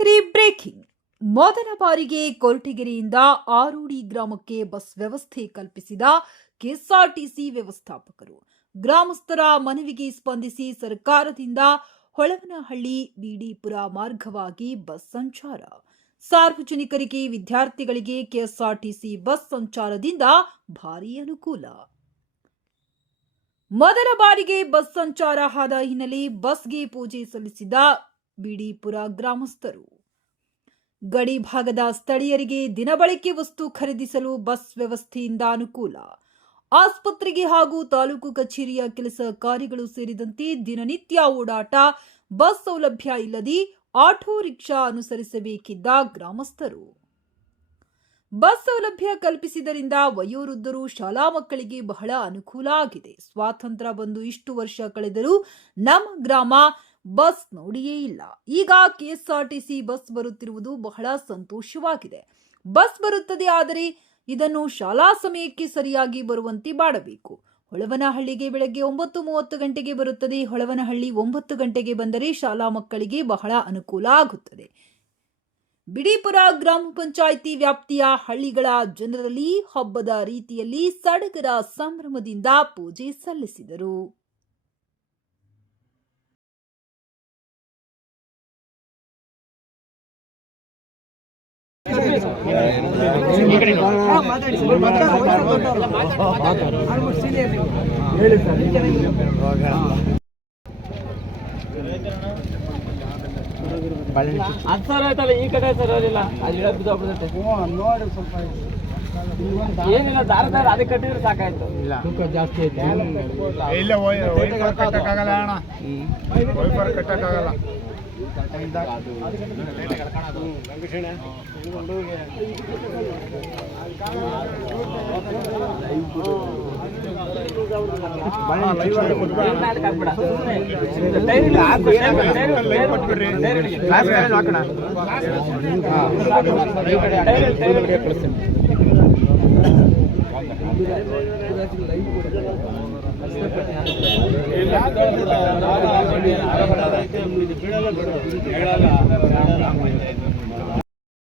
Koratagere breaking. ಮೊದಲ ಬಾರಿಗೆ ಕೊರಟಗೆರೆಯಿಂದ ಆರೋಡಿ ಗ್ರಾಮಕ್ಕೆ ಬಸ್ ವ್ಯವಸ್ಥೆ ಕಲ್ಪಿಸಿದ ಕೆಎಸ್ಆರ್ಟಿಸಿ ವ್ಯವಸ್ಥಾಪಕರು. ಗ್ರಾಮಸ್ಥರ ಮನವಿಗೆ ಸ್ಪಂದಿಸಿ ಸರ್ಕಾರದಿಂದ ಹೊಳವನಹಳ್ಳಿ ಬಿಡಿಪುರ ಮಾರ್ಗವಾಗಿ ಬಸ್ ಸಂಚಾರ. ಸಾರ್ವಜನಿಕರಿಗೆ, ವಿದ್ಯಾರ್ಥಿಗಳಿಗೆ ಕೆಎಸ್ಆರ್ಟಿಸಿ ಬಸ್ ಸಂಚಾರದಿಂದ ಭಾರೀ ಅನುಕೂಲ. ಮೊದಲ ಬಾರಿಗೆ ಬಸ್ ಸಂಚಾರ ಆದ ಹಿನ್ನೆಲೆ ಬಸ್ಗೆ ಪೂಜೆ ಸಲ್ಲಿಸಿದ ಬಿಡಿಪುರ ಗ್ರಾಮಸ್ಥರು. ಗಡಿ ಭಾಗದ ಸ್ಥಳೀಯರಿಗೆ ದಿನಬಳಕೆ ವಸ್ತು ಖರೀದಿಸಲು ಬಸ್ ವ್ಯವಸ್ಥೆಯಿಂದ ಅನುಕೂಲ. ಆಸ್ಪತ್ರೆಗೆ ಹಾಗೂ ತಾಲೂಕು ಕಚೇರಿಯ ಕೆಲಸ ಕಾರ್ಯಗಳು ಸೇರಿದಂತೆ ದಿನನಿತ್ಯ ಓಡಾಟ ಬಸ್ ಸೌಲಭ್ಯ ಇಲ್ಲದೆ ಆಟೋ ರಿಕ್ಷಾ ಅನುಸರಿಸಬೇಕಿದ್ದ ಗ್ರಾಮಸ್ಥರು. ಬಸ್ ಸೌಲಭ್ಯ ಕಲ್ಪಿಸಿದ್ದರಿಂದ ವಯೋವೃದ್ಧರು, ಶಾಲಾ ಮಕ್ಕಳಿಗೆ ಬಹಳ ಅನುಕೂಲ ಆಗಿದೆ. ಸ್ವಾತಂತ್ರ್ಯ ಬಂದು ಇಷ್ಟು ವರ್ಷ ಕಳೆದರೂ ನಮ್ಮ ಗ್ರಾಮ ಬಸ್ ನೋಡಿಯೇ ಇಲ್ಲ. ಈಗ ಕೆಎಸ್ಆರ್ಟಿಸಿ ಬಸ್ ಬರುತ್ತಿರುವುದು ಬಹಳ ಸಂತೋಷವಾಗಿದೆ. ಬಸ್ ಬರುತ್ತದೆ, ಆದರೆ ಇದನ್ನು ಶಾಲಾ ಸಮಯಕ್ಕೆ ಸರಿಯಾಗಿ ಬರುವಂತೆ ಮಾಡಬೇಕು. ಹೊಳವನಹಳ್ಳಿಗೆ ಬೆಳಗ್ಗೆ 9:30 ಗಂಟೆಗೆ ಬರುತ್ತದೆ. ಹೊಳವನಹಳ್ಳಿ 9 ಗಂಟೆಗೆ ಬಂದರೆ ಶಾಲಾ ಮಕ್ಕಳಿಗೆ ಬಹಳ ಅನುಕೂಲ ಆಗುತ್ತದೆ. ಬಿಡಿಪುರ ಗ್ರಾಮ ಪಂಚಾಯಿತಿ ವ್ಯಾಪ್ತಿಯ ಹಳ್ಳಿಗಳ ಜನರಲ್ಲಿ ಹಬ್ಬದ ರೀತಿಯಲ್ಲಿ ಸಡಗರ ಸಂಭ್ರಮದಿಂದ ಪೂಜೆ ಸಲ್ಲಿಸಿದರು. ಈ ಕಡೆ ಸರ್ ಅದಿಲ್ಲ ನೋಡಿ ಸ್ವಲ್ಪ ಏನಿಲ್ಲ ದಾರ ಅದಕ್ಕೆ ಕಟ್ಟಿದ್ರೆ ಸಾಕಾಯ್ತು. ಇಲ್ಲ ಜಾಸ್ತಿ ಐತೆ ಇಲ್ಲ ಕಟ್ಟಕ್ಕಾಗಲ್ಲ ಅಣ್ಣ, ವೈಫರ್ ಕಟ್ಟಕ್ಕಾಗಲ್ಲ.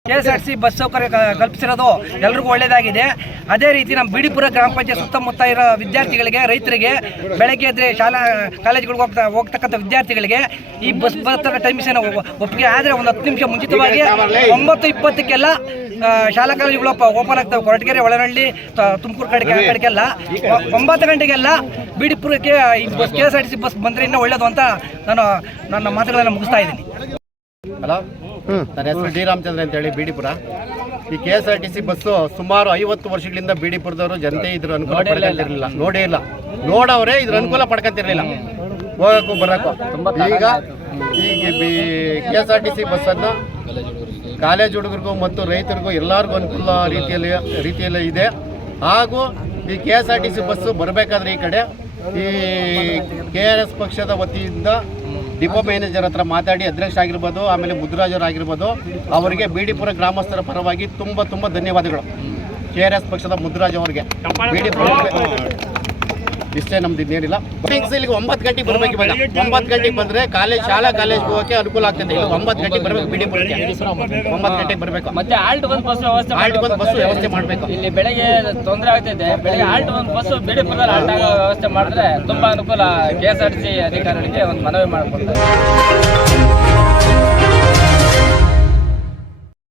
ಕೆಎಸ್ಆರ್ಟಿಸಿ ಬಸ್ ಸೌಕರ್ಯ ಕಲ್ಪಿಸಿರೋದು ಎಲ್ರಿಗೂ ಒಳ್ಳೆಯದಾಗಿದೆ. ಅದೇ ರೀತಿ ನಮ್ಮ ಬಿಡಿಪುರ ಗ್ರಾಮ ಪಂಚಾಯತ್ ಸುತ್ತಮುತ್ತ ಇರೋ ವಿದ್ಯಾರ್ಥಿಗಳಿಗೆ, ರೈತರಿಗೆ, ಬೆಳಗ್ಗೆ ಎದ್ದರೆ ಶಾಲಾ ಕಾಲೇಜುಗಳಿಗೆ ಹೋಗ್ತಕ್ಕಂಥ ವಿದ್ಯಾರ್ಥಿಗಳಿಗೆ ಈ ಬಸ್ ಬರ್ತಕ್ಕ ಟೈಮಿಂಗ್ಸನ್ನು ಒಪ್ಪಿಗೆ ಆದರೆ ಒಂದು 10 ನಿಮಿಷ ಮುಂಚಿತವಾಗಿ 9:20ಕ್ಕೆಲ್ಲ ಶಾಲಾ ಕಾಲೇಜುಗಳು ಓಪನ್ ಆಗ್ತವೆ. ಕೊರಟಗೆರೆ, ಹೊಳನಹಳ್ಳಿ, ತುಮಕೂರು ಕಡೆಗೆಲ್ಲ 9 ಗಂಟೆಗೆಲ್ಲ ಬಿಡಿಪುರಕ್ಕೆ ಈ ಬಸ್ ಕೆಎಸ್ಆರ್ಟಿಸಿ ಬಸ್ ಬಂದರೆ ಇನ್ನೂ ಒಳ್ಳೆಯದು ಅಂತ ನಾನು ನನ್ನ ಮಾತುಗಳನ್ನು ಮುಗಿಸ್ತಾ ಇದ್ದೀನಿ. ಹಲೋ, ನನ್ನ ಹೆಸರು ಡಿ ರಾಮಚಂದ್ರ ಅಂತೇಳಿ, ಬಿಡಿಪುರ. ಈ ಕೆಎಸ್ಆರ್ಟಿಸಿ ಬಸ್ಸು ಸುಮಾರು 50 ವರ್ಷಗಳಿಂದ ಬಿಡಿಪುರದವರು ಜನತೆ ಇದ್ರ ಅನುಕೂಲ ಪಡ್ಕೊಂತಿರ್ಲಿಲ್ಲ, ನೋಡೇ ಇಲ್ಲ. ನೋಡವ್ರೆ ಇದ್ರ ಅನುಕೂಲ ಪಡ್ಕೊಂತಿರ್ಲಿಲ್ಲ, ಹೋಗಕ್ಕೂ ಬರೋಕ್ಕೂ. ಈಗ ಕೆಎಸ್ಆರ್ಟಿಸಿ ಬಸ್ಸನ್ನು ಕಾಲೇಜ್ ಹುಡುಗರಿಗೂ ಮತ್ತು ರೈತರಿಗೂ ಎಲ್ಲರಿಗೂ ಅನುಕೂಲ ರೀತಿಯಲ್ಲಿ ಇದೆ. ಹಾಗೂ ಈ ಕೆಎಸ್ಆರ್ಟಿಸಿ ಬಸ್ಸು ಬರಬೇಕಾದ್ರೆ ಈ ಕಡೆ ಈ KRS ಪಕ್ಷದ ವತಿಯಿಂದ ಡಿಪೋ ಮ್ಯಾನೇಜರ್ ಹತ್ರ ಮಾತಾಡಿ ಅಧ್ಯಕ್ಷ ಆಗಿರ್ಬೋದು, ಆಮೇಲೆ ಮುದ್ದುರಾಜರಾಗಿರ್ಬೋದು, ಅವರಿಗೆ ಬಿಡಿಪುರ ಗ್ರಾಮಸ್ಥರ ಪರವಾಗಿ ತುಂಬ ಧನ್ಯವಾದಗಳು. KRS ಪಕ್ಷದ ಮುದ್ದುರಾಜ್ ಅವರಿಗೆ ಬಿಡಿಪುರ ಇಷ್ಟೇ, ನಮ್ದು ಇನ್ನೇನಿಲ್ಲ. ಇಲ್ಲಿಗೆ 9 ಗಂಟೆಗೆ ಬರಬೇಕು. ಇವಾಗ 9 ಗಂಟೆಗೆ ಬಂದರೆ ಶಾಲಾ ಕಾಲೇಜ್ಗೆ ಹೋಗೋಕ್ಕೆ ಅನುಕೂಲ ಆಗ್ತದೆ. ಇಲ್ಲ 9 ಗಂಟೆಗೆ ಬರಬೇಕು, ಬಿಡಿಪುರಕ್ಕೆ 9 ಗಂಟೆಗೆ ಬರಬೇಕು. ಮತ್ತೆ ಆಲ್ಟ್ ಬಂದು ಬಸ್ ವ್ಯವಸ್ಥೆ ಮಾಡಬೇಕು. ಇಲ್ಲಿ ಬೆಳಗ್ಗೆ ತೊಂದರೆ ಆಗ್ತಿದೆ. ಬೆಳಗ್ಗೆ ಆಲ್ಟ್ ಒಂದು ಬಸ್ ಬಿಡಿಪುರದಲ್ಲಿ ಆಲ್ಟ್ ಆಗೋ ವ್ಯವಸ್ಥೆ ಮಾಡಿದ್ರೆ ತುಂಬ ಅನುಕೂಲ. ಕೆಎಸ್ಆರ್ಟಿಸಿ ಅಧಿಕಾರಿಗಳಿಗೆ ಒಂದು ಮನವಿ ಮಾಡಿಕೊಡ್ತಾರೆ.